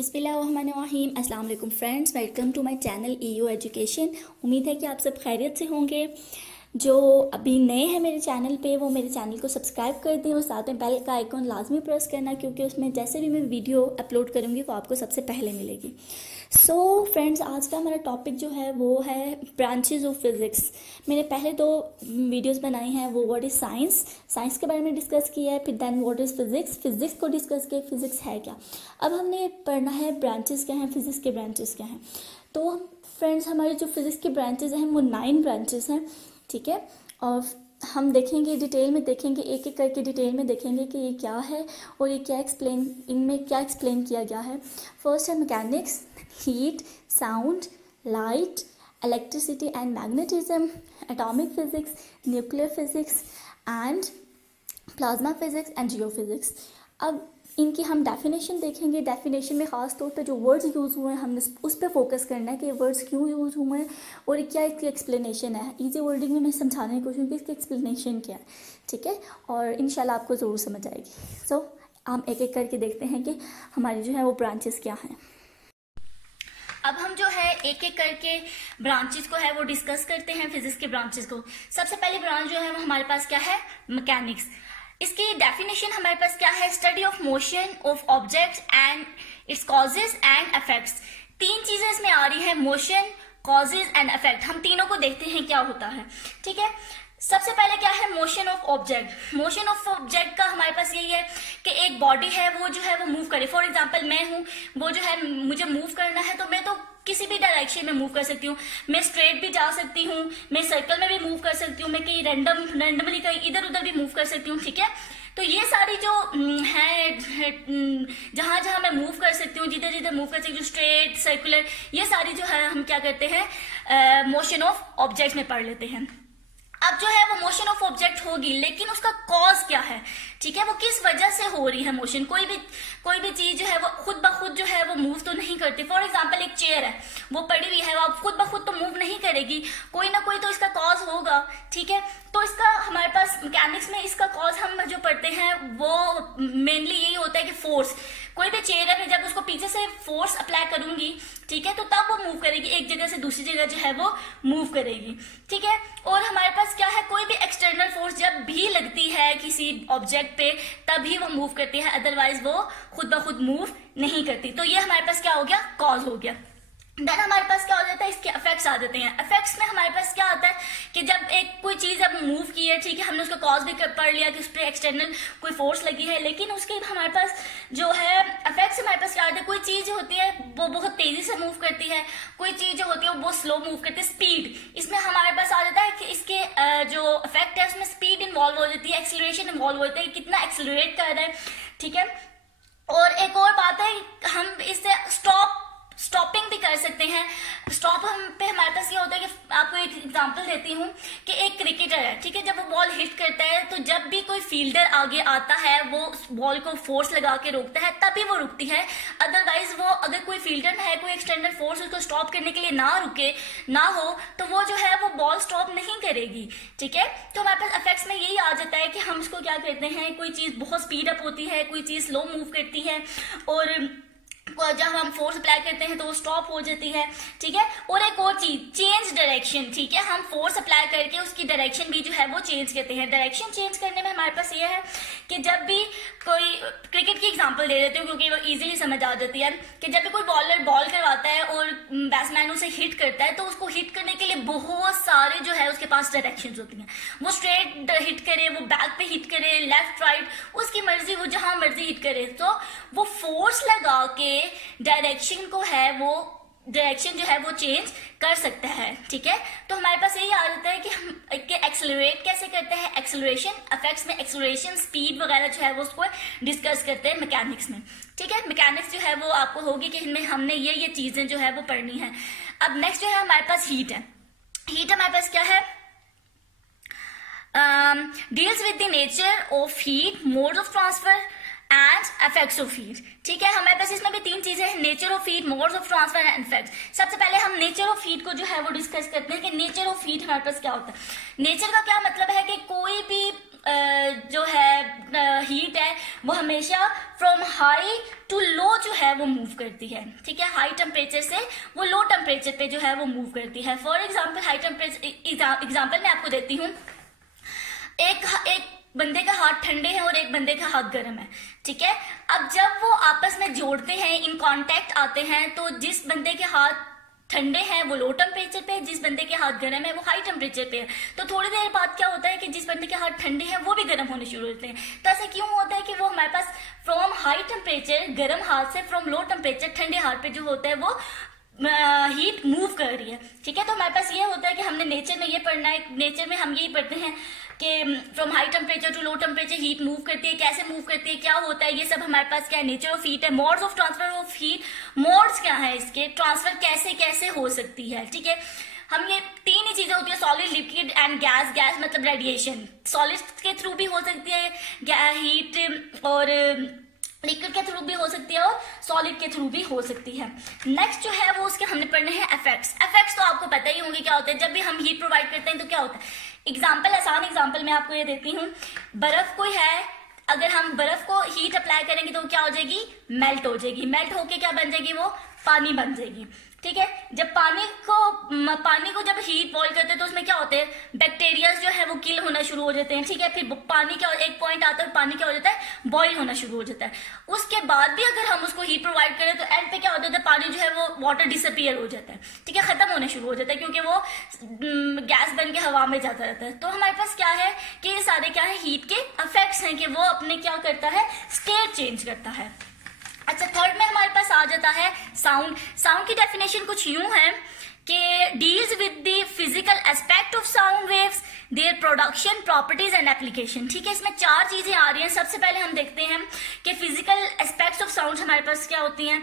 बिस्मिल्लाहिर्रहमानिर्रहीम। अस्सलाम वालेकुम friends, welcome to my channel EU education. उम्मीद है कि आप सब खैरियत से होंगे। जो अभी नए हैं मेरे चैनल पे वो मेरे चैनल को सब्सक्राइब कर दें और साथ में बेल का आइकॉन लाजमी प्रेस करना, क्योंकि उसमें जैसे भी मैं वीडियो अपलोड करूँगी वो आपको सबसे पहले मिलेगी। सो फ्रेंड्स, आज का हमारा टॉपिक जो है वो है ब्रांचेज ऑफ फिज़िक्स। मैंने पहले दो वीडियोस बनाई हैं, वो व्हाट इज़ साइंस, साइंस के बारे में डिस्कस किया है, फिर then what is physics, physics को डिस्कस किया फिज़िक्स है क्या। अब हमने पढ़ना है ब्रांचेस क्या हैं, फिज़िक्स के ब्रांचेस क्या हैं। तो फ्रेंड्स, हमारे जो फिज़िक्स के ब्रांचेस हैं वो 9 ब्रांचेस हैं, ठीक है। और हम देखेंगे, डिटेल में देखेंगे, एक एक करके डिटेल में देखेंगे कि ये क्या है और ये क्या इनमें क्या एक्सप्लेन किया गया है। फर्स्ट है mechanics, heat, sound, light, electricity and magnetism, atomic physics, nuclear physics and plasma physics and geophysics. अब इनकी हम डेफिनेशन देखेंगे। डेफिनेशन में ख़ास तौर पे जो वर्ड्स यूज़ हुए हैं हमने उस पर फोकस करना है कि वर्ड्स क्यों यूज़ हुए हैं और क्या इसकी एक्सप्लेनेशन है। इजी वर्डिंग में मैं समझाने की कोशिश की इसकी एक्सप्लेनेशन क्या है, ठीक है, और इंशाल्लाह आपको ज़रूर समझ आएगी। सो हम एक एक करके देखते हैं कि हमारी जो है वो ब्रांचेस क्या हैं। अब हम जो है एक एक करके ब्रांचेस को है वो डिस्कस करते हैं, फिजिक्स के ब्रांचेस को। सबसे पहली ब्रांच जो है वो हमारे पास क्या है, मैकेनिक्स। इसकी डेफिनेशन हमारे पास क्या है, study of motion of objects and its causes and effects. तीन चीजें इसमें आ रही है, मोशन, कॉजेज एंड इफेक्ट। हम तीनों को देखते हैं क्या होता है, ठीक है। सबसे पहले क्या है, motion of object. Motion of object का हमारे पास यही है कि एक बॉडी है वो जो है वो मूव करे। फॉर एग्जांपल मैं हूं, वो जो है मुझे मूव करना है तो मैं तो किसी भी डायरेक्शन में मूव कर सकती हूँ। मैं स्ट्रेट भी जा सकती हूँ, मैं सर्कल में भी मूव कर सकती हूँ, मैं कहीं रैंडमली कहीं इधर उधर भी मूव कर सकती हूँ, ठीक है। तो ये सारी जो है जहां जहां मैं मूव कर सकती हूँ, जिधर जिधर मूव कर सकती हूँ, स्ट्रेट, सर्कुलर, ये सारी जो है हम क्या करते हैं, मोशन ऑफ ऑब्जेक्ट्स में पढ़ लेते हैं। अब जो है वो मोशन ऑफ ऑब्जेक्ट होगी, लेकिन उसका कॉज क्या है, ठीक है, वो किस वजह से हो रही है मोशन। कोई भी चीज जो है वो खुद ब खुद जो है वो मूव तो नहीं करती। फॉर एग्जांपल एक चेयर है, वो पड़ी हुई है, वो अब खुद ब खुद तो मूव नहीं करेगी, कोई ना कोई तो इसका कॉज होगा, ठीक है। तो इसका हमारे पास मैकेनिक्स में इसका कॉज हम जो पढ़ते हैं वो मेनली यही होता है कि फोर्स। कोई भी चेयर है, मैं जब उसको पीछे से फोर्स अप्लाई करूंगी, ठीक है, तो तब वो मूव करेगी, एक जगह से दूसरी जगह जो है वो मूव करेगी, ठीक है। और हमारे पास क्या है, कोई भी एक्सटर्नल फोर्स जब भी लगती है किसी ऑब्जेक्ट पे तभी वो मूव करती है, अदरवाइज वो खुद ब खुद मूव नहीं करती। तो ये हमारे पास क्या हो गया, कॉज हो गया। देन हमारे पास क्या हो जाता है, इसके इफेक्ट्स आ जाते हैं। इफेक्ट्स में हमारे पास क्या आता है कि जब एक कोई चीज अब मूव की है, ठीक है, हमने उसका कॉज भी पढ़ लिया कि उस पर एक्सटर्नल कोई फोर्स लगी है, लेकिन उसके हमारे पास जो है इफेक्ट्स हमारे पास क्या आता है, कोई चीज होती है वो बहुत तेजी से मूव करती है, कोई चीज जो होती है वो बहुत स्लो मूव करती है, स्पीड। इसमें हमारे पास आ जाता है कि इसके जो इफेक्ट है उसमें स्पीड इन्वॉल्व हो जाती है, एक्सीलरेशन इन्वॉल्व होता है, कितना एक्सीलरेट कर रहा है, ठीक है। और एक और बात है, हम इससे स्टॉपिंग भी कर सकते हैं। स्टॉप हम पे हमारे पास ये होता है कि आपको एक एग्जांपल देती हूँ कि एक क्रिकेटर है, ठीक है, जब वो बॉल हिट करता है तो जब भी कोई फील्डर आगे आता है वो उस बॉल को फोर्स लगा के रोकता है, तभी वो रुकती है। अदरवाइज वो अगर कोई फील्डर है, कोई एक्सटर्नल फोर्स उसको स्टॉप करने के लिए ना हो तो वो जो है वो बॉल स्टॉप नहीं करेगी, ठीक है। तो हमारे पास इफेक्ट्स में यही आ जाता है कि हम इसको क्या कहते हैं, कोई चीज बहुत स्पीड अप होती है, कोई चीज स्लो मूव करती है, और जब हम फोर्स अप्लाई करते हैं तो वो स्टॉप हो जाती है, ठीक है। और एक और चीज, चेंज डायरेक्शन, ठीक है, हम फोर्स अप्लाई करके उसकी डायरेक्शन भी जो है वो चेंज करते हैं। डायरेक्शन चेंज करने में हमारे पास ये है कि जब भी कोई, क्रिकेट की एग्जांपल दे देती हूँ क्योंकि वो इजीली समझ आ जाती है, कि जब भी कोई बॉलर बॉल करवाता है और बैट्समैन उसे हिट करता है तो उसको हिट करने के लिए बहुत सारे जो है उसके पास डायरेक्शन होती हैं। वो स्ट्रेट हिट करे, वो बैक पे हिट करे, लेफ्ट राइट, उसकी मर्जी, वो जहां मर्जी हिट करे। तो वो फोर्स लगा के डायरेक्शन को है वो डायरेक्शन जो है वो चेंज कर सकता है, ठीक है। तो हमारे पास यही आ जाता है कि हम एक्सेलरेट कैसे करते हैं, एक्सेलरेशन, इफेक्ट्स में एक्सेलरेशन, स्पीड वगैरह जो है वो उसको डिस्कस करते हैं मैकेनिक्स में, ठीक है। मैकेनिक्स जो है वो आपको होगी कि इनमें हमने ये चीजें जो है वो पढ़नी है। अब नेक्स्ट जो है हमारे पास हीट है। हीट हमारे पास क्या है, deals with the nature of heat, modes of transfer and effects of heat, ठीक है। हमारे पास इसमें भी तीन चीजें हैं, nature of heat, modes of transfer and effects. सबसे पहले हम नेचर ऑफ हीट को जो है वो डिस्कस करते हैं कि नेचर ऑफ हीट हमारे पास क्या होता है। नेचर का क्या मतलब है कि कोई भी जो है हीट है वो हमेशा फ्रॉम हाई टू लो जो है वो मूव करती है, ठीक है। हाई टेम्परेचर से वो लो टेम्परेचर पे जो है वो मूव करती है। For example high temperature example मैं आपको देती हूँ। एक बंदे का हाथ ठंडे है और एक बंदे का हाथ गर्म है, ठीक है। अब जब वो आपस में जोड़ते हैं, इन कांटेक्ट आते हैं, तो जिस बंदे के हाथ ठंडे हैं वो लो टेम्परेचर पे है, जिस बंदे के हाथ गर्म है वो हाई टेम्परेचर पे है। तो थोड़ी देर बाद क्या होता है कि जिस बंदे के हाथ ठंडे हैं वो भी गर्म होने शुरू होते हैं। तो ऐसे क्यों होता है कि वो हमारे पास फ्रॉम हाई टेम्परेचर गर्म हाथ से फ्रॉम लो टेम्परेचर ठंडे हाथ पे जो होता है वो हीट मूव कर रही है, ठीक है। तो हमारे पास ये होता है कि हमने नेचर में ये पढ़ना है, नेचर में हम यही पढ़ते हैं कि from high temperature to low temperature heat move करती है, कैसे मूव करती है, क्या होता है, ये सब हमारे पास क्या है, नेचर ऑफ हीट है। Modes of transfer of heat, modes क्या है इसके, ट्रांसफर कैसे कैसे हो सकती है, ठीक है। हम ये तीन ही चीजें होती है, solid, liquid and gas. Gas मतलब रेडिएशन, सॉलिड के थ्रू भी हो सकती है हीट, और लिक्विड के थ्रू भी हो सकती है और सॉलिड के थ्रू भी हो सकती है। नेक्स्ट जो है वो उसके हमने पढ़ने हैं इफेक्ट्स। इफेक्ट्स तो आपको पता ही होंगे क्या होते हैं। जब भी हम हीट प्रोवाइड करते हैं तो क्या होता है, एग्जाम्पल, आसान एग्जाम्पल मैं आपको ये देती हूँ। बर्फ कोई है, अगर हम बर्फ को हीट अप्लाई करेंगे तो क्या हो जाएगी, मेल्ट हो जाएगी। मेल्ट होके क्या बन जाएगी, वो पानी बन जाएगी, ठीक है। जब पानी को जब हीट बॉईल करते हैं तो उसमें क्या होते हैं, बैक्टीरिया जो है वो किल होना शुरू हो जाते हैं, ठीक है। फिर पानी क्या, एक पॉइंट आता है, पानी क्या हो जाता है, बॉईल होना शुरू हो जाता है। उसके बाद भी अगर हम उसको हीट प्रोवाइड करें तो एंड पे क्या होता है, पानी जो है वो वाटर डिसअपियर हो जाता है, ठीक है, खत्म होना शुरू हो जाता है, क्योंकि वो गैस बन के हवा में जाता रहता है। तो हमारे पास क्या है कि ये सारे क्या है, हीट के इफेक्ट्स हैं कि वो अपने क्या करता है, स्टेट चेंज करता है। अच्छा, थर्ड में हमारे पास आ जाता है साउंड। साउंड की डेफिनेशन कुछ यूं है कि deals with the physical aspect of sound waves, their production, properties and application, ठीक है। इसमें चार चीजें आ रही हैं। सबसे पहले हम देखते हैं कि फिजिकल एस्पेक्ट्स ऑफ साउंड हमारे पास क्या होती हैं।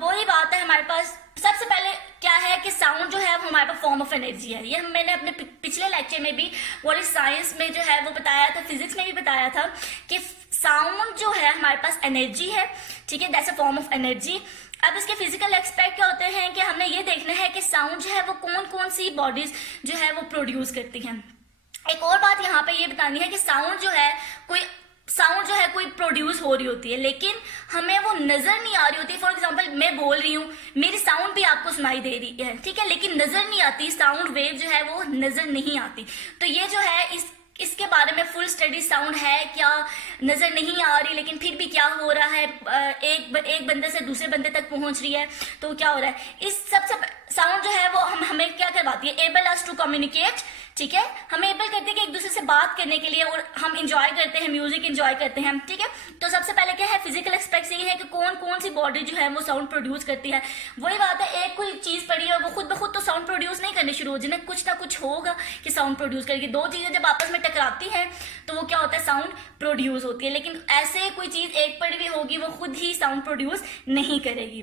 वही बात है, हमारे पास सबसे पहले क्या है कि साउंड जो है वो हमारे पास फॉर्म ऑफ एनर्जी है। ये मैंने अपने पिछले लेक्चर में भी व्हाट इज साइंस में जो है वो बताया था, फिजिक्स में भी बताया था कि साउंड जो है हमारे पास एनर्जी है, ठीक है, that's a form of energy. अब इसके फिजिकल एस्पेक्ट क्या होते हैं कि हमने ये देखना है कि साउंड जो है वो कौन कौन सी बॉडीज जो है वो प्रोड्यूस करती हैं। एक और बात यहाँ पे ये बतानी है कि साउंड जो है कोई प्रोड्यूस हो रही होती है, लेकिन हमें वो नजर नहीं आ रही होती। फॉर एग्जांपल मैं बोल रही हूँ, मेरी साउंड भी आपको सुनाई दे रही है, ठीक है, लेकिन नजर नहीं आती, साउंड वेव जो है वो नजर नहीं आती। तो ये जो है इसके बारे में फुल स्टडी, साउंड है क्या, नजर नहीं आ रही लेकिन फिर भी क्या हो रहा है, एक बंदे से दूसरे बंदे तक पहुंच रही है तो क्या हो रहा है, इस सबसे साउंड जो है वो हमें क्या करवाती है, एबल अस टू कम्युनिकेट, ठीक है, हमें एबल करती है कि एक दूसरे से बात करने के लिए, और हम इंजॉय करते हैं, म्यूजिक इंजॉय करते हैं, ठीक है। तो सबसे पहले क्या है, फिजिकल एस्पेक्ट्स ये है कि कौन कौन सी बॉडी जो है वो साउंड प्रोड्यूस करती है। वही बात है, एक कोई चीज पड़ी है वो खुद ब खुद तो साउंड प्रोड्यूस नहीं करनी शुरू हो जाए, कुछ ना कुछ होगा कि साउंड प्रोड्यूस करेगी। दो चीजें जब आपस में टकराती हैं तो वो क्या होता है, साउंड प्रोड्यूस होती है। लेकिन ऐसे कोई चीज एक पड़ी हुई होगी वो खुद ही साउंड प्रोड्यूस नहीं करेगी।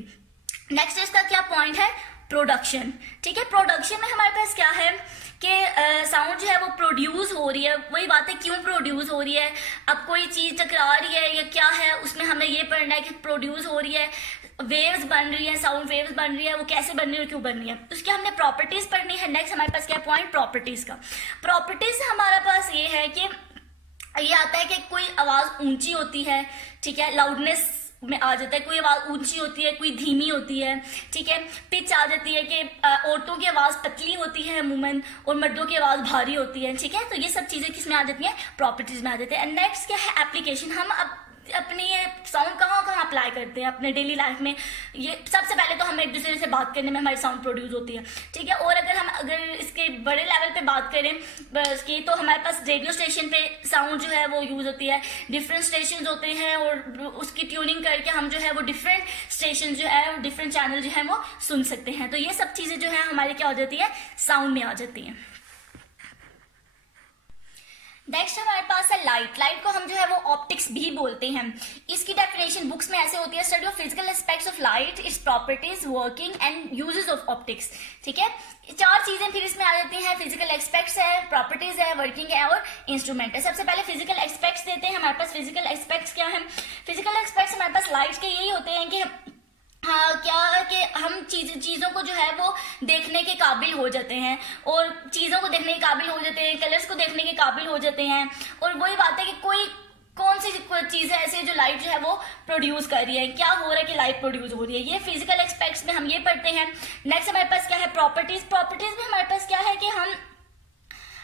नेक्स्ट इसका क्या पॉइंट है, प्रोडक्शन, ठीक है। प्रोडक्शन में हमारे पास क्या है कि साउंड जो है वो प्रोड्यूस हो रही है। वही बात है, क्यों प्रोड्यूस हो रही है, अब कोई चीज टकरा रही है या क्या है, उसमें हमें ये पढ़ना है कि प्रोड्यूस हो रही है, वेव्स बन रही है, साउंड वेव्स बन रही है, वो कैसे बन रही है, क्यों बन रही है, उसकी हमने प्रॉपर्टीज पढ़नी है। नेक्स्ट हमारे पास क्या पॉइंट, प्रॉपर्टीज का। प्रॉपर्टीज हमारे पास ये है कि ये आता है कि कोई आवाज ऊंची होती है, ठीक है, लाउडनेस में आ जाता है, कोई आवाज ऊंची होती है, कोई धीमी होती है, ठीक है। पिच आ जाती है कि औरतों की आवाज पतली होती है अमूमन और मर्दों की आवाज भारी होती है, ठीक है। तो ये सब चीजें किसमें आ जाती हैं, प्रॉपर्टीज में आ जाती है। एंड नेक्स्ट क्या है, एप्लीकेशन। हम अब अपनी ये साउंड कहाँ कहाँ अप्लाई करते हैं अपने डेली लाइफ में। ये सबसे पहले तो हम एक दूसरे से बात करने में हमारी साउंड प्रोड्यूस होती है, ठीक है। और अगर इसके बड़े लेवल पे बात करें की, तो हमारे पास रेडियो स्टेशन पे साउंड जो है वो यूज होती है। डिफरेंट स्टेशन होते हैं और उसकी ट्यूनिंग करके हम जो है वो डिफरेंट स्टेशन जो है, डिफरेंट चैनल जो है वो सुन सकते हैं। तो ये सब चीजें जो है हमारी क्या हो जाती है, साउंड में आ जाती है। नेक्स्ट हमारे पास है लाइट। लाइट को हम जो है वो ऑप्टिक्स भी बोलते हैं। इसकी डेफिनेशन बुक्स में ऐसे होती है, study of physical aspects of light, its properties, working and uses of optics, ठीक है। चार चीजें फिर इसमें आ जाती हैं, फिजिकल एस्पेक्ट्स है, प्रॉपर्टीज है, वर्किंग है और इंस्ट्रूमेंट है। सबसे पहले फिजिकल एस्पेक्ट्स देते हैं। हमारे पास फिजिकल एस्पेक्ट्स क्या है, फिजिकल एस्पेक्ट्स हमारे पास लाइट के यही होते हैं कि हाँ, क्या है कि हम चीजों को जो है वो देखने के काबिल हो जाते हैं, और चीजों को देखने के काबिल हो जाते हैं, कलर्स को देखने के काबिल हो जाते हैं। और वही बात है कि कौन सी चीजें ऐसी से जो लाइट जो है वो प्रोड्यूस कर रही है, क्या हो रहा है कि लाइट प्रोड्यूस हो रही है। ये फिजिकल एस्पेक्ट्स में हम ये पढ़ते हैं। नेक्स्ट हमारे पास क्या है, प्रॉपर्टीज। प्रॉपर्टीज में हमारे पास क्या है कि हम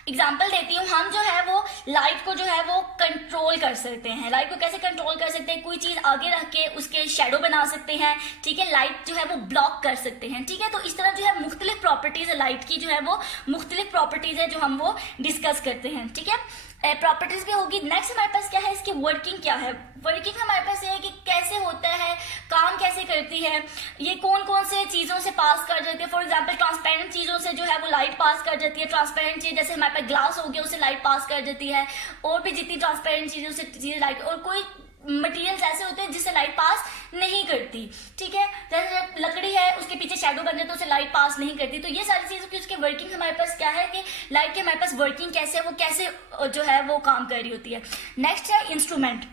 एग्जाम्पल देती हूँ, हम जो है वो लाइट को जो है वो कंट्रोल कर सकते हैं। लाइट को कैसे कंट्रोल कर सकते हैं, कोई चीज आगे रख के उसके शेडो बना सकते हैं, ठीक है, लाइट जो है वो ब्लॉक कर सकते हैं, ठीक है। तो इस तरह जो है मुख्तलिफ प्रॉपर्टीज है लाइट की, जो है वो मुख्तलिफ प्रॉपर्टीज है जो हम वो डिस्कस करते हैं, ठीक है। प्रॉपर्टीज भी होगी। नेक्स्ट हमारे पास क्या है, इसकी वर्किंग क्या है। वर्किंग हमारे पास ये है कि कैसे होता है, काम कैसे करती है, ये कौन कौन से चीजों से पास कर जाती है। फॉर एग्जांपल ट्रांसपेरेंट चीजों से जो है वो लाइट पास कर जाती है। ट्रांसपेरेंट चीज जैसे हमारे पास ग्लास हो गया, उससे लाइट पास कर जाती है। और भी जितनी ट्रांसपेरेंट चीजों से चीजें लाइट, और कोई मटेरियल्स ऐसे होते हैं जिससे लाइट पास नहीं करती, ठीक है। जैसे लकड़ी है, उसके पीछे शेडो बन जाए तो उसे लाइट पास नहीं करती। तो ये सारी चीजों की उसकी वर्किंग हमारे पास क्या है कि लाइट की हमारे पास वर्किंग कैसे है, वो कैसे जो है वो काम कर रही होती है। नेक्स्ट है इंस्ट्रूमेंट।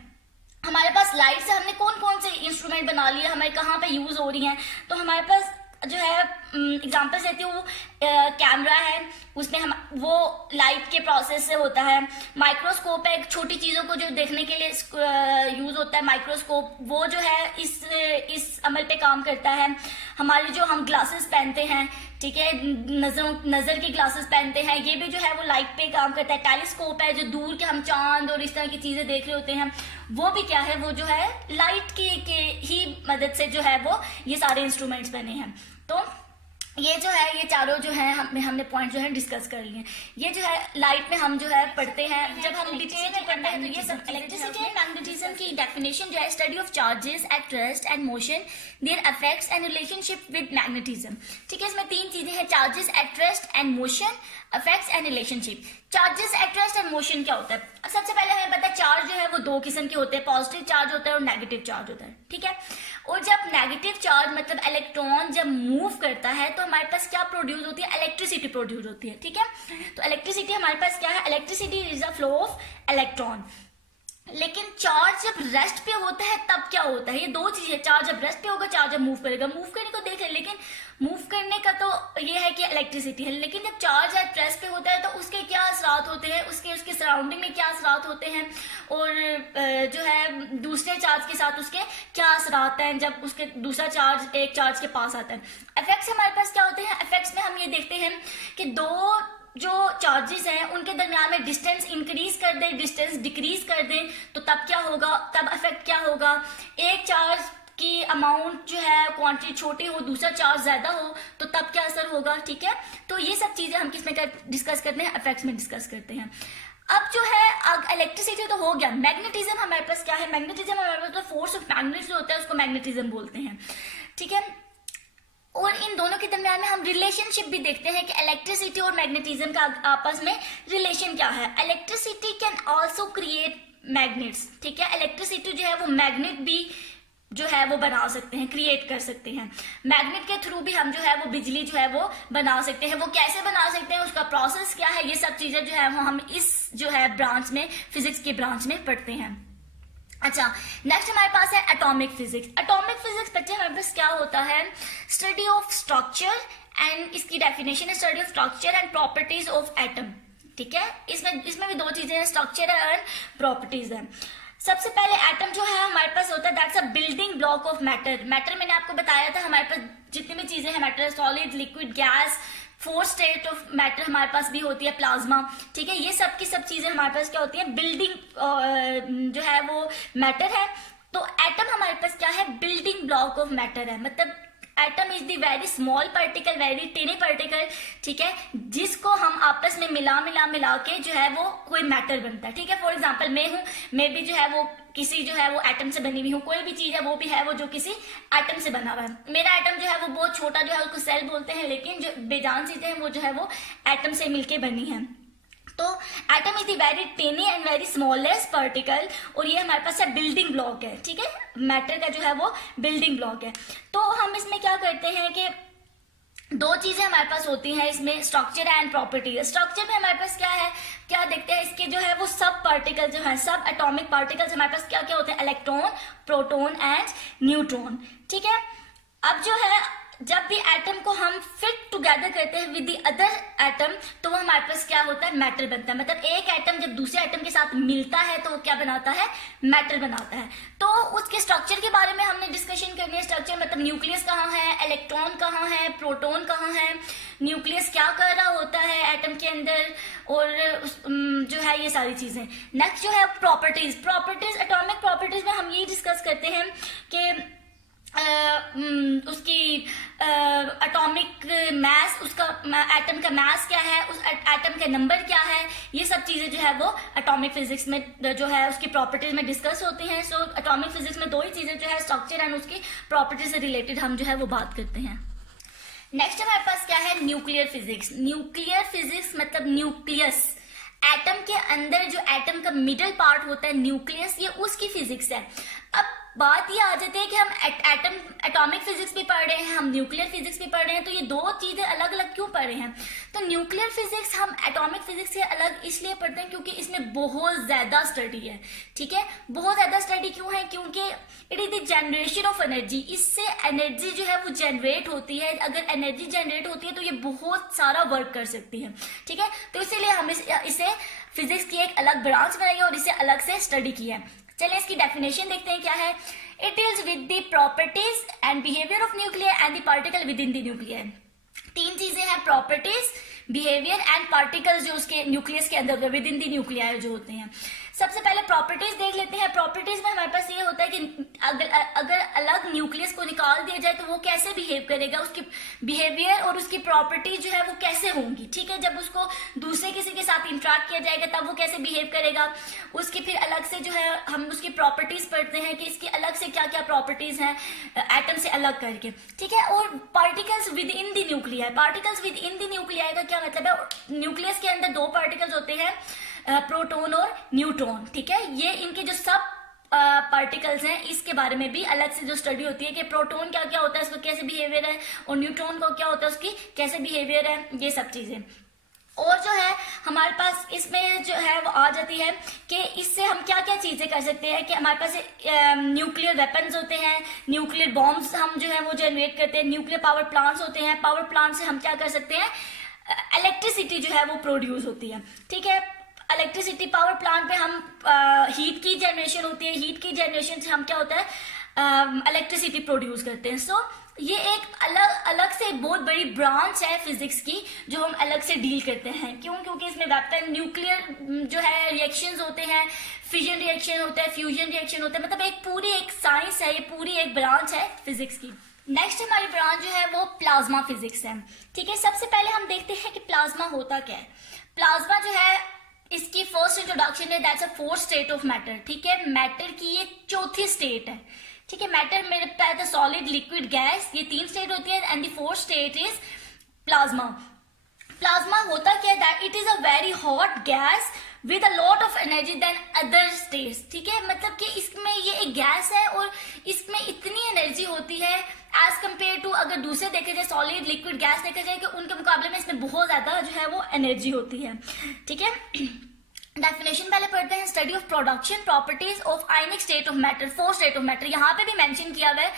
हमारे पास लाइट से हमने कौन कौन से इंस्ट्रूमेंट बना लिए, हमें कहाँ पे यूज हो रही हैं। तो हमारे पास जो है एग्जाम्पल्स देती हूँ, कैमरा है, उसमें हम वो लाइट के प्रोसेस से होता है। माइक्रोस्कोप है, छोटी चीजों को जो देखने के लिए यूज होता है माइक्रोस्कोप, वो जो है इस अमल पे काम करता है। हमारे जो हम ग्लासेस पहनते हैं, ठीक है, नजर के ग्लासेस पहनते हैं, ये भी जो है वो लाइट पे काम करता है। टेलीस्कोप है, जो दूर के हम चांद और इस तरह की चीजें देख रहे होते हैं, वो भी क्या है, वो जो है लाइट की ही मदद से जो है वो ये सारे इंस्ट्रूमेंट्स बने हैं। तो ये जो है, ये चारों जो है हमने पॉइंट जो है डिस्कस कर लिए। ये जो है लाइट में हम जो है पढ़ते हैं, जब हम डिटेल में पढ़ते हैं तो ये सब इलेक्ट्रिसिटी एंड मैग्नेटिज्म की डेफिनेशन जो है, study of charges at rest and motion, there effects and relationship with magnetism, ठीक है। इसमें तीन चीजें हैं, charges at rest and motion, effects and relationship. Charges at rest and motion क्या होता है। अब सबसे पहले हमें पता है चार्ज जो है वो दो किस्म के होते हैं, पॉजिटिव चार्ज होता है और नेगेटिव चार्ज होता है, ठीक है। और जब नेगेटिव चार्ज मतलब इलेक्ट्रॉन जब मूव करता है तो हमारे पास क्या प्रोड्यूस होती है, इलेक्ट्रिसिटी प्रोड्यूस होती है, ठीक है। तो इलेक्ट्रिसिटी हमारे पास क्या है, electricity is a flow of electron. लेकिन चार्ज जब रेस्ट पे होता है तब क्या होता है, ये दो चीजें, चार्ज जब रेस्ट पे होगा, चार्ज जब मूव करेगा। मूव करने को देख ले, लेकिन मूव करने का तो ये है कि इलेक्ट्रिसिटी है, लेकिन जब चार्ज एट रेस्ट पे होता है तो उसके क्या असरात होते हैं, उसके सराउंडिंग में क्या असरात होते हैं, और जो है दूसरे चार्ज के साथ उसके क्या असरात हैं जब उसके दूसरा चार्ज एक चार्ज के पास आता है। इफेक्ट्स हमारे पास क्या होते हैं, इफेक्ट्स में हम ये देखते हैं कि दो जो चार्जेस हैं उनके दरमियान में डिस्टेंस इंक्रीज कर दे, डिस्टेंस डिक्रीज कर दे, तो तब क्या होगा, तब इफेक्ट क्या होगा। एक चार्ज की अमाउंट जो है क्वांटिटी छोटी हो, दूसरा चार्ज ज्यादा हो, तो तब क्या असर होगा, ठीक है। तो ये सब चीजें हम किसमें डिस्कस करते हैं, इफेक्ट्स में डिस्कस करते हैं। अब जो है इलेक्ट्रिसिटी तो हो गया, मैग्नेटिज्म हमारे पास क्या है, मैग्नेटिज्म हमारे पास तो फोर्स ऑफ मैग्नेट जो होता है उसको मैग्नेटिज्म बोलते हैं, ठीक है। और इन दोनों के दरमियान में हम रिलेशनशिप भी देखते हैं कि इलेक्ट्रिसिटी और मैग्नेटिज्म का आपस में रिलेशन क्या है। Electricity can also create magnets, ठीक है। इलेक्ट्रिसिटी जो है वो मैग्नेट भी जो है वो बना सकते हैं, क्रिएट कर सकते हैं। मैग्नेट के थ्रू भी हम जो है वो बिजली जो है वो बना सकते हैं। वो कैसे बना सकते हैं, उसका प्रोसेस क्या है, ये सब चीजें जो है वो हम इस जो है ब्रांच में, फिजिक्स के ब्रांच में पढ़ते हैं। अच्छा, नेक्स्ट हमारे पास है एटॉमिक फिजिक्स। एटॉमिक फिजिक्स बच्चे हमारे पास क्या होता है, स्टडी ऑफ स्ट्रक्चर एंड, इसकी डेफिनेशन है study of structure and properties of atom, ठीक है। इसमें भी दो चीजें हैं, स्ट्रक्चर एंड प्रॉपर्टीज है। सबसे पहले एटम जो है हमारे पास होता है, that's a building block of matter. Matter मैंने आपको बताया था, हमारे पास जितनी भी चीजें हैं, matter, solid, liquid, gas, 4 state of matter हमारे पास भी होती है, प्लाज्मा, ठीक है। ये सब की सब चीजें हमारे पास क्या होती है, बिल्डिंग जो है वो मैटर है। तो एटम हमारे पास क्या है, बिल्डिंग ब्लॉक ऑफ मैटर है। मतलब atom is the very small particle, very tiny particle, ठीक है, जिसको हम आपस में मिला के जो है वो कोई मैटर बनता है, ठीक है। फॉर एग्जांपल मैं भी जो है वो किसी जो है वो एटम से बनी हुई हूँ, कोई भी चीज है वो भी है वो जो किसी एटम से बना हुआ है। मेरा एटम जो है वो बहुत छोटा जो है उसको सेल बोलते हैं, लेकिन जो बेजान चीजें हैं वो जो है वो एटम से मिलके बनी है। तो atom is the very tiny and very smallest particle, और ये हमारे पास बिल्डिंग ब्लॉक है, ठीक है। मैटर का जो है वो बिल्डिंग ब्लॉक है। तो हम इसमें क्या करते हैं कि दो चीजें हमारे पास होती हैं इसमें, स्ट्रक्चर एंड प्रॉपर्टी। स्ट्रक्चर में हमारे पास क्या है, क्या देखते हैं, इसके जो है वो सब पार्टिकल जो है, सब एटॉमिक पार्टिकल्स हमारे पास क्या क्या होते हैं, इलेक्ट्रॉन, प्रोटॉन एंड न्यूट्रॉन, ठीक है। अब जो है जब भी एटम को हम फिट टुगेदर करते हैं विद द अदर एटम तो वो हमारे पास क्या होता है, मेटल बनता है। मतलब एक एटम जब दूसरे एटम के साथ मिलता है तो वो क्या बनाता है, मेटल बनाता है। तो उसके स्ट्रक्चर के बारे में हमने डिस्कशन करनी है। स्ट्रक्चर मतलब न्यूक्लियस कहाँ है, इलेक्ट्रॉन कहाँ है, प्रोटॉन कहाँ है, न्यूक्लियस क्या कर रहा होता है एटम के अंदर, और जो है ये सारी चीजें। नेक्स्ट जो है प्रॉपर्टीज। एटॉमिक प्रॉपर्टीज में हम ये डिस्कस करते हैं कि उसकी एटॉमिक मैस, उसका एटम का मैस क्या है, उस एटम का नंबर क्या है, ये सब चीजें जो है वो एटॉमिक फिजिक्स में जो है उसकी प्रॉपर्टीज में डिस्कस होती हैं। सो एटॉमिक फिजिक्स में दो ही चीजें जो है, स्ट्रक्चर एंड उसकी प्रॉपर्टीज से रिलेटेड हम जो है वो बात करते हैं। नेक्स्ट हमारे पास क्या है, न्यूक्लियर फिजिक्स। न्यूक्लियर फिजिक्स मतलब न्यूक्लियस, एटम के अंदर जो एटम का मिडल पार्ट होता है न्यूक्लियस, ये उसकी फिजिक्स है। अब बात ये आ जाती है कि हम एटॉमिक फिजिक्स भी पढ़ रहे हैं, हम न्यूक्लियर फिजिक्स भी पढ़ रहे हैं, तो ये दो चीजें अलग अलग क्यों पढ़ रहे हैं। तो न्यूक्लियर फिजिक्स हम एटॉमिक फिजिक्स से अलग इसलिए पढ़ते हैं क्योंकि इसमें बहुत ज्यादा स्टडी है। ठीक है, बहुत ज्यादा स्टडी क्यों है, क्योंकि it is the generation of energy. इससे एनर्जी जो है वो जनरेट होती है। अगर एनर्जी जनरेट होती है तो ये बहुत सारा वर्क कर सकती है। ठीक है, तो इसीलिए हम इसे फिजिक्स की एक अलग ब्रांच बनाई है और इसे अलग से स्टडी किया है। चलिए इसकी डेफिनेशन देखते हैं क्या है। It deals with the properties and behaviour of nuclear and the particle with in the nuclear. तीन चीजें हैं, प्रॉपर्टीज, बिहेवियर एंड पार्टिकल्स जो उसके न्यूक्लियस के अंदर विद इन द न्यूक्लियर जो होते हैं। सबसे पहले प्रॉपर्टीज देख लेते हैं। प्रॉपर्टीज में हमारे पास ये होता है कि अगर अलग न्यूक्लियस को निकाल दिया जाए तो वो कैसे बिहेव करेगा, उसकी बिहेवियर और उसकी प्रॉपर्टी जो है वो कैसे होंगी। ठीक है, जब उसको दूसरे किसी के साथ इंटरेक्ट किया जाएगा तब वो कैसे बिहेव करेगा। उसकी फिर अलग से जो है हम उसकी प्रॉपर्टीज पढ़ते हैं कि इसकी अलग से क्या क्या प्रॉपर्टीज हैं एटम से अलग करके। ठीक है, और particles with in the nuclear. Particles with in the nuclear का क्या मतलब है, न्यूक्लियस के अंदर दो पार्टिकल्स होते हैं, प्रोटॉन और न्यूट्रॉन। ठीक है, ये इनके जो सब पार्टिकल्स हैं इसके बारे में भी अलग से जो स्टडी होती है कि प्रोटॉन क्या क्या होता है, उसका कैसे बिहेवियर है, और न्यूट्रॉन को क्या होता है, उसकी कैसे बिहेवियर है, ये सब चीजें। और जो है हमारे पास इसमें जो है वो आ जाती है कि इससे हम क्या क्या चीजें कर सकते हैं, कि हमारे पास न्यूक्लियर वेपन्स होते हैं, न्यूक्लियर बॉम्ब्स हम जो है वो जनरेट करते हैं, न्यूक्लियर पावर प्लांट्स होते हैं। पावर प्लांट से हम क्या कर सकते हैं, इलेक्ट्रिसिटी जो है वो प्रोड्यूस होती है। ठीक है, इलेक्ट्रिसिटी पावर प्लांट पे हम हीट की जनरेशन होती है, हीट की जनरेशन से हम क्या होता है इलेक्ट्रिसिटी प्रोड्यूस करते हैं। सो ये एक अलग से बहुत बड़ी ब्रांच है फिजिक्स की जो हम अलग से डील करते हैं। क्यों, क्योंकि इसमें वेपन, न्यूक्लियर जो है रिएक्शंस होते हैं, फिजन रिएक्शन होता है, फ्यूजन रिएक्शन होता है, मतलब एक पूरी एक साइंस है, ये पूरी एक ब्रांच है फिजिक्स की। नेक्स्ट हमारी ब्रांच जो है वो प्लाज्मा फिजिक्स है। ठीक है, सबसे पहले हम देखते हैं कि प्लाज्मा होता क्या है। प्लाज्मा जो है इसकी फर्स्ट इंट्रोडक्शन है, that's a fourth state of matter. ठीक है, मैटर की ये चौथी स्टेट है। ठीक है, मैटर मेरे पास सॉलिड, लिक्विड, गैस, ये तीन स्टेट होती है and the fourth state is plasma. Plasma होता क्या है, that it is a very hot gas with a lot of energy than other states. ठीक है, मतलब कि इसमें ये एक गैस है और इसमें इतनी एनर्जी होती है एज कम्पेयर टू अगर दूसरे देखे जाए सॉलिड, लिक्विड, गैस देखा जाए कि उनके मुकाबले में इसमें बहुत ज्यादा जो है वो एनर्जी होती है। ठीक है, डेफिनेशन पहले पढ़ते हैं। Study of production properties of ionic state of matter, four state of matter. यहाँ पे भी मेंशन किया हुआ है,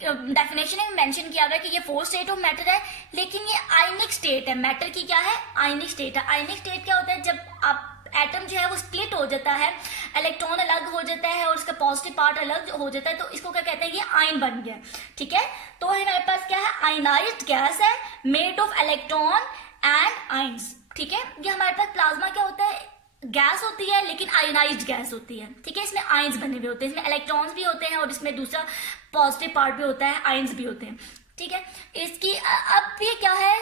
डेफिनेशन में मेंशन किया हुआ है कि ये फोर स्टेट ऑफ मैटर है, लेकिन ये आयनिक स्टेट है। मैटर की क्या है, आयनिक स्टेट है। आयनिक स्टेट क्या होता है, जब आप एटम जो है वो स्प्लिट हो जाता है, इलेक्ट्रॉन अलग हो जाता है और उसका पॉजिटिव पार्ट अलग हो जाता है, तो इसको क्या कहते हैं, ये आयन बन गया। ठीक है, तो हमारे पास क्या है, आयनाइज्ड गैस है made of electron and ions. ठीक है, ये हमारे पास प्लाज्मा क्या होता है, गैस होती है लेकिन आयोनाइज्ड गैस होती है। ठीक है, इसमें आयंस बने हुए होते हैं, इसमें इलेक्ट्रॉन्स भी होते हैं और इसमें दूसरा पॉजिटिव पार्ट भी होता है, आयंस भी होते हैं। ठीक है, इसकी अब ये क्या है,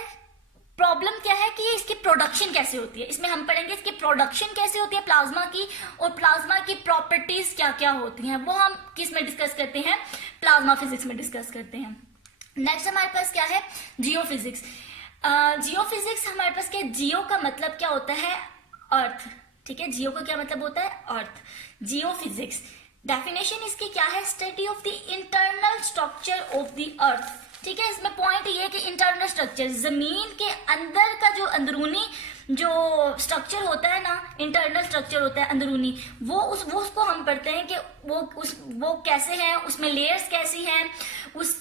प्रॉब्लम क्या है कि इसकी प्रोडक्शन कैसे होती है, इसमें हम पढ़ेंगे इसकी प्रोडक्शन कैसे होती है प्लाज्मा की, और प्लाज्मा की प्रॉपर्टीज क्या क्या होती हैं वो हम किस में डिस्कस करते हैं, प्लाज्मा फिजिक्स में डिस्कस करते हैं। नेक्स्ट हमारे पास क्या है, जियो फिजिक्स। जियो फिजिक्स हमारे पास क्या, जियो का मतलब क्या होता है, अर्थ। ठीक है, जियो का क्या मतलब होता है, अर्थ। जियो फिजिक्स डेफिनेशन इसकी क्या है, study of the internal structure of the earth. ठीक है, इसमें पॉइंट ये है कि इंटरनल स्ट्रक्चर, जमीन के अंदर का जो अंदरूनी जो स्ट्रक्चर होता है ना, इंटरनल स्ट्रक्चर होता है अंदरूनी, वो उसको हम पढ़ते हैं कि वो कैसे है, उसमें लेयर्स कैसी हैं, उस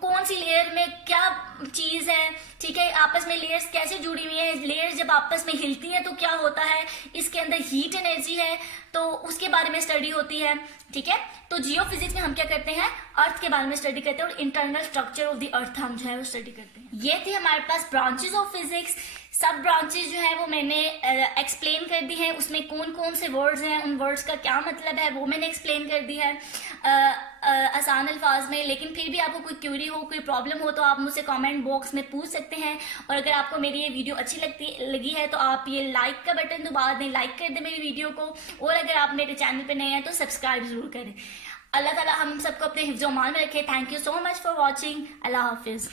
कौन सी लेयर में क्या चीज है, ठीक है, आपस में लेयर्स कैसे जुड़ी हुई है, लेयर्स जब आपस में हिलती हैं तो क्या होता है, इसके अंदर हीट एनर्जी है तो उसके बारे में स्टडी होती है, ठीक है। तो जियोफिजिक्स में हम क्या करते हैं, अर्थ के बारे में स्टडी करते हैं और internal structure of the earth हम जो है वो स्टडी करते हैं। ये थी हमारे पास ब्रांचेस ऑफ फिजिक्स। सब ब्रांचेस जो है वो मैंने एक्सप्लेन कर दी है, उसमें कौन कौन से वर्ड्स हैं, उन वर्ड्स का क्या मतलब है वो मैंने एक्सप्लेन कर दी है आसान अल्फाज में। लेकिन फिर भी आपको कोई क्यूरी हो, कोई प्रॉब्लम हो तो आप मुझसे कमेंट बॉक्स में पूछ सकते हैं। और अगर आपको मेरी ये वीडियो अच्छी लगी है तो आप ये लाइक का बटन दबा दें, लाइक कर दें मेरी वीडियो को। और अगर आप मेरे चैनल पे नए हैं तो सब्सक्राइब जरूर करें। अल्लाह ताला हम सबको अपने हिफ्ज़-ओ-मान में रखे। Thank you so much for watching. अल्लाह हाफिज़।